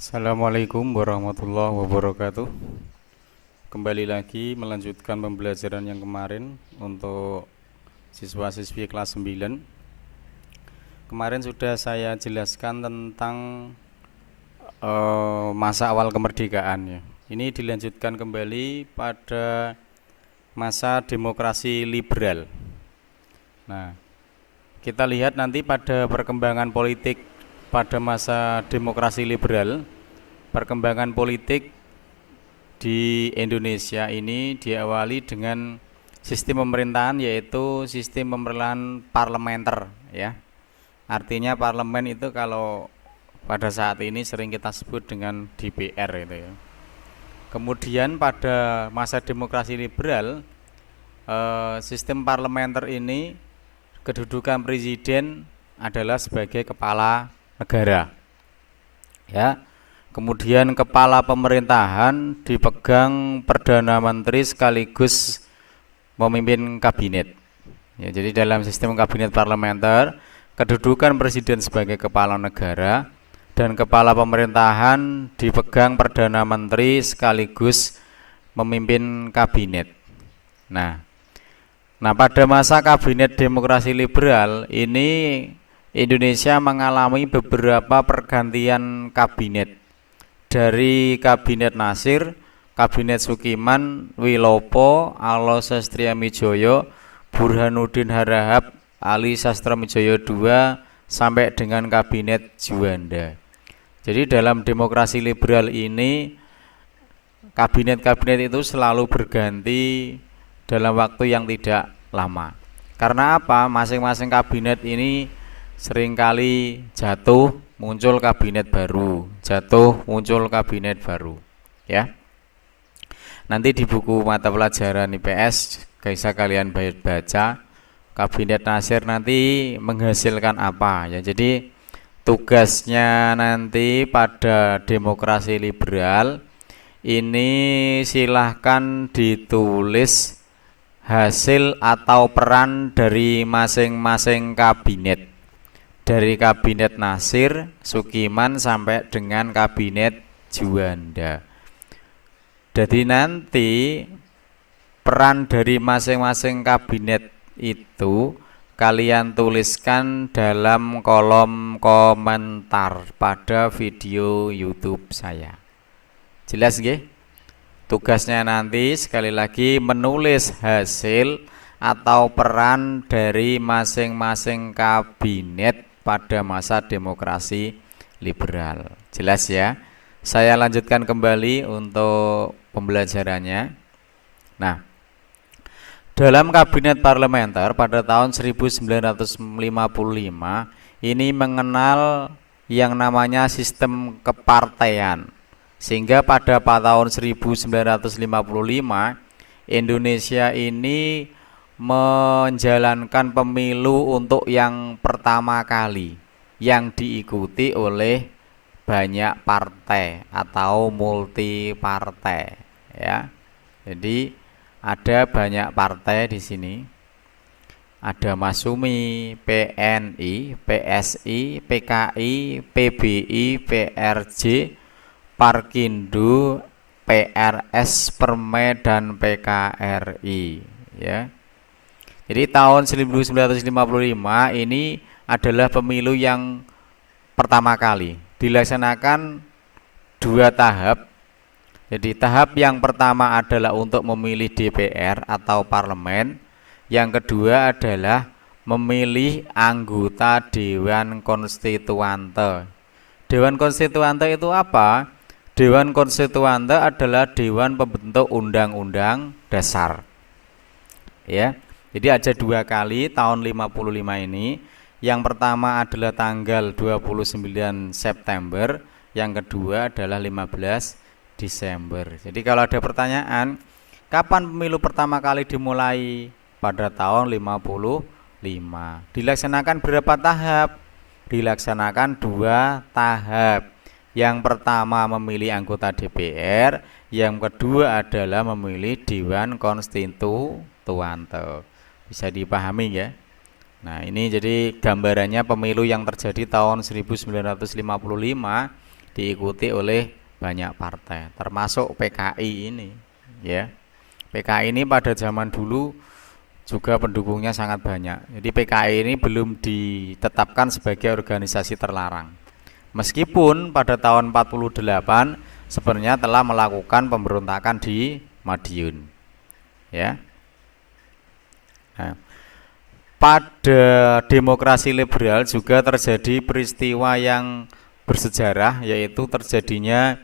Assalamualaikum warahmatullahi wabarakatuh. Kembali lagi melanjutkan pembelajaran yang kemarin untuk siswa-siswi kelas 9. Kemarin sudah saya jelaskan tentang masa awal kemerdekaan ya. Ini dilanjutkan kembali pada masa demokrasi liberal. Nah, kita lihat nanti pada perkembangan politik pada masa demokrasi liberal. Perkembangan politik di Indonesia ini diawali dengan sistem pemerintahan, yaitu sistem pemerintahan parlementer ya. Artinya parlemen itu kalau pada saat ini sering kita sebut dengan DPR itu ya. Kemudian pada masa demokrasi liberal, sistem parlementer ini kedudukan presiden adalah sebagai kepala negara ya. Kemudian kepala pemerintahan dipegang Perdana Menteri sekaligus memimpin kabinet ya. Jadi dalam sistem kabinet parlementer, kedudukan presiden sebagai kepala negara dan kepala pemerintahan dipegang Perdana Menteri sekaligus memimpin kabinet. Nah, pada masa kabinet demokrasi liberal ini Indonesia mengalami beberapa pergantian kabinet. Dari kabinet Nasir, kabinet Sukiman, Wilopo, Alosastria-Midjoyo, Burhanuddin Harahap, Ali Sastramidjoyo II sampai dengan kabinet Juanda. Jadi dalam demokrasi liberal ini kabinet-kabinet itu selalu berganti dalam waktu yang tidak lama. Karena apa? Masing-masing kabinet ini seringkali jatuh, muncul kabinet baru, jatuh, muncul kabinet baru ya. Nanti di buku mata pelajaran IPS bisa kalian baca kabinet Nasir nanti menghasilkan apa ya. Jadi tugasnya nanti pada demokrasi liberal ini silahkan ditulis hasil atau peran dari masing-masing kabinet. Dari kabinet Nasir, Sukiman sampai dengan kabinet Juanda. Jadi nanti peran dari masing-masing kabinet itu kalian tuliskan dalam kolom komentar pada video YouTube saya. Jelas nggih? Tugasnya nanti sekali lagi menulis hasil atau peran dari masing-masing kabinet pada masa demokrasi liberal. Jelas ya? Saya lanjutkan kembali untuk pembelajarannya. Nah, dalam kabinet parlementer pada tahun 1955 ini mengenal yang namanya sistem kepartean. Sehingga pada tahun 1955 Indonesia ini menjalankan pemilu untuk yang pertama kali yang diikuti oleh banyak partai atau multi partai ya. Jadi ada banyak partai di sini. Ada Masumi, PNI, PSI, PKI, PBI, PRJ, Parkindo, PRS, Perme dan PKRI ya. Jadi tahun 1955 ini adalah pemilu yang pertama kali dilaksanakan 2 tahap. Jadi tahap yang pertama adalah untuk memilih DPR atau parlemen. Yang kedua adalah memilih anggota Dewan Konstituante. Dewan Konstituante itu apa? Dewan Konstituante adalah dewan pembentuk undang-undang dasar ya. Jadi ada 2 kali tahun 55 ini. Yang pertama adalah tanggal 29 September, yang kedua adalah 15 Desember. Jadi kalau ada pertanyaan, kapan pemilu pertama kali dimulai? Pada tahun 55. Dilaksanakan berapa tahap? Dilaksanakan 2 tahap. Yang pertama memilih anggota DPR, yang kedua adalah memilih Dewan Konstituante. Bisa dipahami ya. Nah, ini jadi gambarannya pemilu yang terjadi tahun 1955 diikuti oleh banyak partai, termasuk PKI ini, ya. PKI ini pada zaman dulu juga pendukungnya sangat banyak. Jadi PKI ini belum ditetapkan sebagai organisasi terlarang. Meskipun pada tahun 48 sebenarnya telah melakukan pemberontakan di Madiun, ya. Nah, pada demokrasi liberal juga terjadi peristiwa yang bersejarah, yaitu terjadinya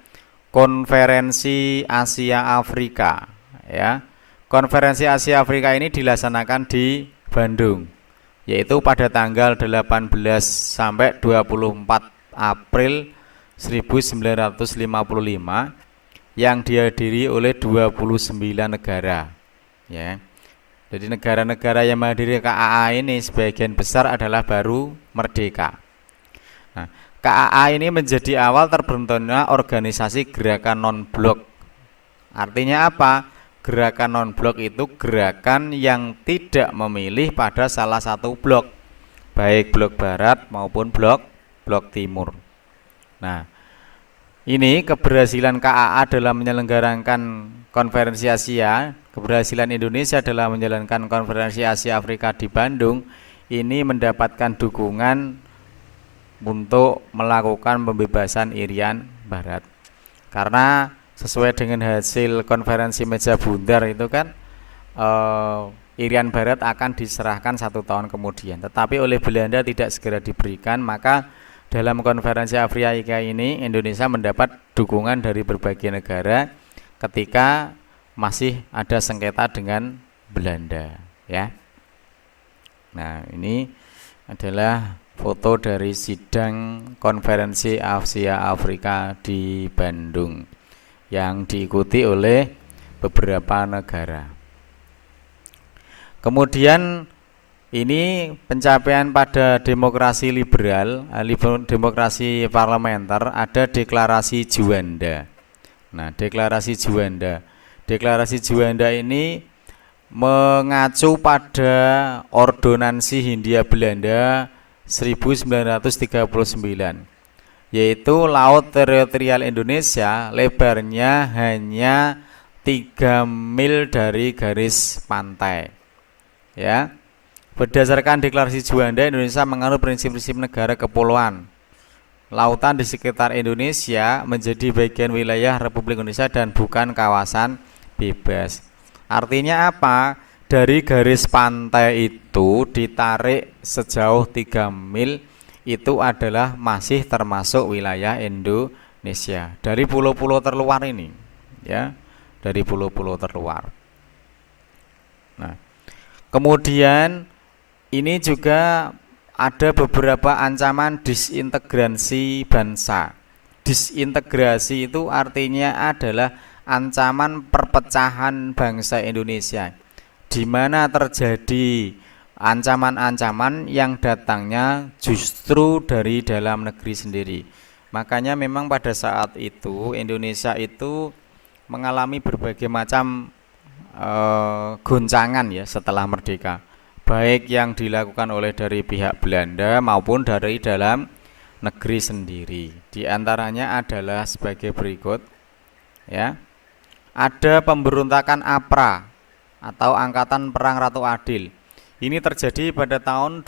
Konferensi Asia Afrika, ya. Konferensi Asia Afrika ini dilaksanakan di Bandung, yaitu pada tanggal 18 sampai 24 April 1955 yang dihadiri oleh 29 negara, ya. Jadi negara-negara yang menghadiri KAA ini sebagian besar adalah baru merdeka. Nah, KAA ini menjadi awal terbentuknya organisasi gerakan non-blok. Artinya apa? Gerakan non-blok itu gerakan yang tidak memilih pada salah satu blok, baik blok barat maupun blok timur. Nah, ini keberhasilan KAA dalam menyelenggarakan konferensi Asia, keberhasilan Indonesia dalam menjalankan konferensi Asia Afrika di Bandung ini mendapatkan dukungan untuk melakukan pembebasan Irian Barat. Karena sesuai dengan hasil konferensi meja bundar itu kan Irian Barat akan diserahkan 1 tahun kemudian, tetapi oleh Belanda tidak segera diberikan. Maka dalam konferensi Afrika ini Indonesia mendapat dukungan dari berbagai negara ketika masih ada sengketa dengan Belanda, ya. Nah, ini adalah foto dari sidang konferensi Asia Afrika di Bandung yang diikuti oleh beberapa negara. Kemudian ini pencapaian pada demokrasi liberal, demokrasi parlementer, ada deklarasi Juanda. Nah, deklarasi Juanda ini mengacu pada ordonansi Hindia Belanda 1939, yaitu laut teritorial Indonesia lebarnya hanya 3 mil dari garis pantai, ya. Berdasarkan deklarasi Juanda, Indonesia menganut prinsip-prinsip negara kepulauan. Lautan di sekitar Indonesia menjadi bagian wilayah Republik Indonesia dan bukan kawasan bebas. Artinya apa? Dari garis pantai itu ditarik sejauh 3 mil itu adalah masih termasuk wilayah Indonesia. Dari pulau-pulau terluar ini, ya, dari pulau-pulau terluar. Nah, kemudian ini juga ada beberapa ancaman disintegrasi bangsa. Disintegrasi itu artinya adalah ancaman perpecahan bangsa Indonesia, di mana terjadi ancaman-ancaman yang datangnya justru dari dalam negeri sendiri. Makanya memang pada saat itu Indonesia itu mengalami berbagai macam goncangan, ya, setelah merdeka, baik yang dilakukan oleh dari pihak Belanda maupun dari dalam negeri sendiri. Di antaranya adalah sebagai berikut, ya. Ada pemberontakan APRA atau Angkatan Perang Ratu Adil. Ini terjadi pada tanggal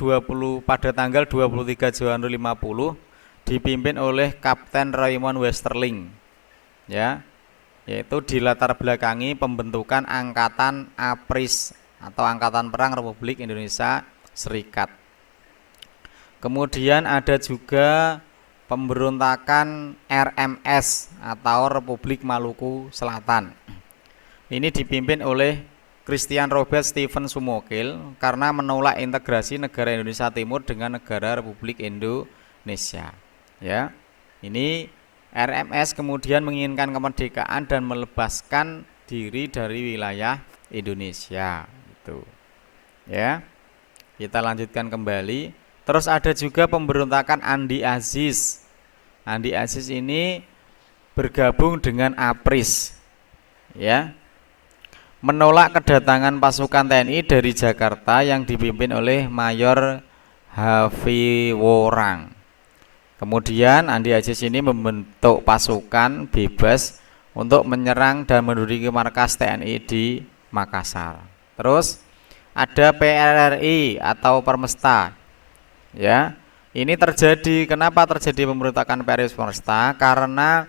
23 Januari 50 dipimpin oleh Kapten Raymond Westerling, ya. Yaitu dilatar belakangi pembentukan Angkatan APRIS atau Angkatan Perang Republik Indonesia Serikat. Kemudian ada juga pemberontakan RMS atau Republik Maluku Selatan. Ini dipimpin oleh Christian Robert Stephen Sumokil karena menolak integrasi negara Indonesia Timur dengan negara Republik Indonesia, ya. Ini RMS kemudian menginginkan kemerdekaan dan melepaskan diri dari wilayah Indonesia. Ya, kita lanjutkan kembali. Terus ada juga pemberontakan Andi Aziz. Andi Aziz ini bergabung dengan APRIS, ya, menolak kedatangan pasukan TNI dari Jakarta yang dipimpin oleh Mayor Hafiworang. Kemudian Andi Aziz ini membentuk pasukan bebas untuk menyerang dan menduduki markas TNI di Makassar. Terus ada PRRI atau Permesta. Ya, ini terjadi. Kenapa terjadi pemberontakan PRRI Permesta? Karena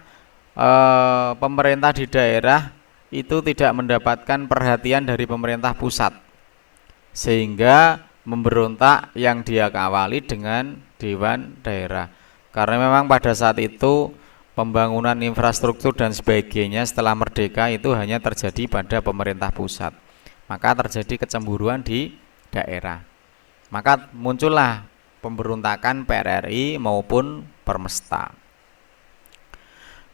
pemerintah di daerah itu tidak mendapatkan perhatian dari pemerintah pusat, sehingga memberontak yang dia kawali dengan Dewan Daerah. Karena memang pada saat itu pembangunan infrastruktur dan sebagainya setelah merdeka itu hanya terjadi pada pemerintah pusat, maka terjadi kecemburuan di daerah, maka muncullah pemberontakan PRRI maupun Permesta.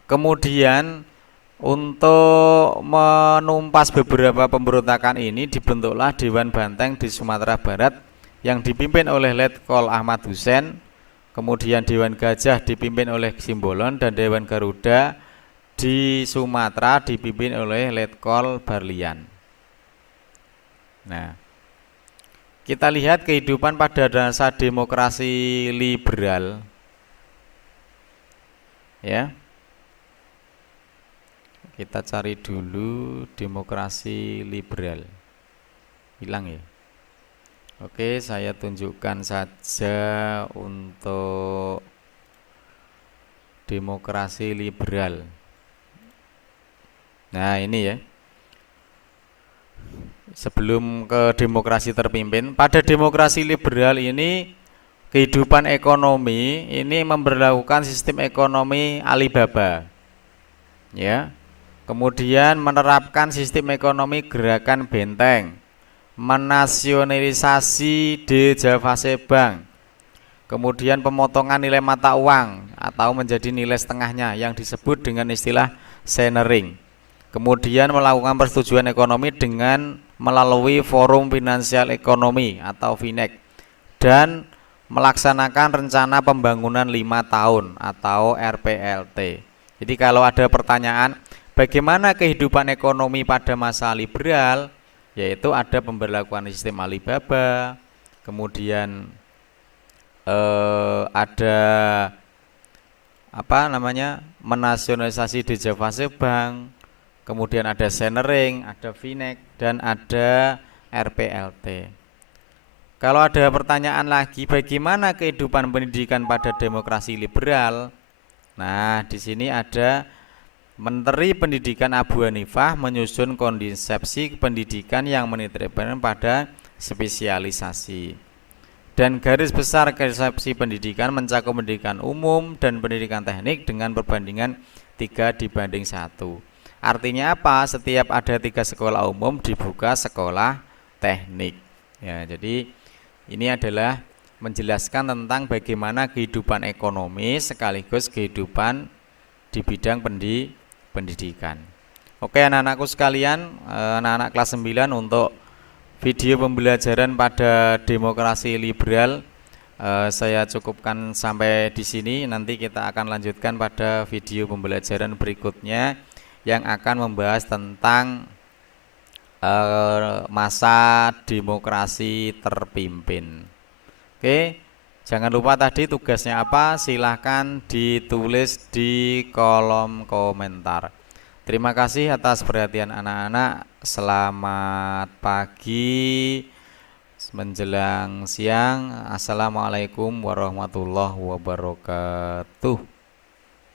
Kemudian untuk menumpas beberapa pemberontakan ini dibentuklah Dewan Banteng di Sumatera Barat yang dipimpin oleh Letkol Ahmad Hussein. Kemudian Dewan Gajah dipimpin oleh Simbolon, dan Dewan Garuda di Sumatera dipimpin oleh Letkol Barlian. Nah, kita lihat kehidupan pada dasar demokrasi liberal. Ya. Kita cari dulu demokrasi liberal. Hilang ya. Oke, saya tunjukkan saja untuk demokrasi liberal. Nah, ini ya. Sebelum ke demokrasi terpimpin, pada demokrasi liberal ini kehidupan ekonomi ini memberlakukan sistem ekonomi Alibaba. Ya. Kemudian menerapkan sistem ekonomi gerakan benteng, menasionalisasi Dejavase Bank, kemudian pemotongan nilai mata uang atau menjadi nilai setengahnya yang disebut dengan istilah centering. Kemudian melakukan persetujuan ekonomi dengan melalui Forum Finansial Ekonomi atau FINEK, dan melaksanakan rencana pembangunan 5 tahun atau RPLT. Jadi kalau ada pertanyaan bagaimana kehidupan ekonomi pada masa liberal, yaitu ada pemberlakuan sistem Alibaba, kemudian ada menasionalisasi Dejavase Bank, kemudian ada centering, ada FINEK, dan ada RPLT. Kalau ada pertanyaan lagi bagaimana kehidupan pendidikan pada demokrasi liberal, nah di sini ada Menteri Pendidikan Abu Hanifah menyusun konsepsi pendidikan yang menitikberatkan pada spesialisasi. Dan garis besar konsepsi pendidikan mencakup pendidikan umum dan pendidikan teknik dengan perbandingan 3:1. Artinya apa? Setiap ada 3 sekolah umum dibuka sekolah teknik. Ya, jadi ini adalah menjelaskan tentang bagaimana kehidupan ekonomi sekaligus kehidupan di bidang pendidikan. Oke anak-anakku sekalian, anak-anak kelas 9, untuk video pembelajaran pada demokrasi liberal saya cukupkan sampai di sini. Nanti kita akan lanjutkan pada video pembelajaran berikutnya yang akan membahas tentang masa demokrasi terpimpin. Oke, jangan lupa tadi tugasnya apa, silahkan ditulis di kolom komentar. Terima kasih atas perhatian anak-anak. Selamat pagi menjelang siang. Assalamualaikum warahmatullahi wabarakatuh.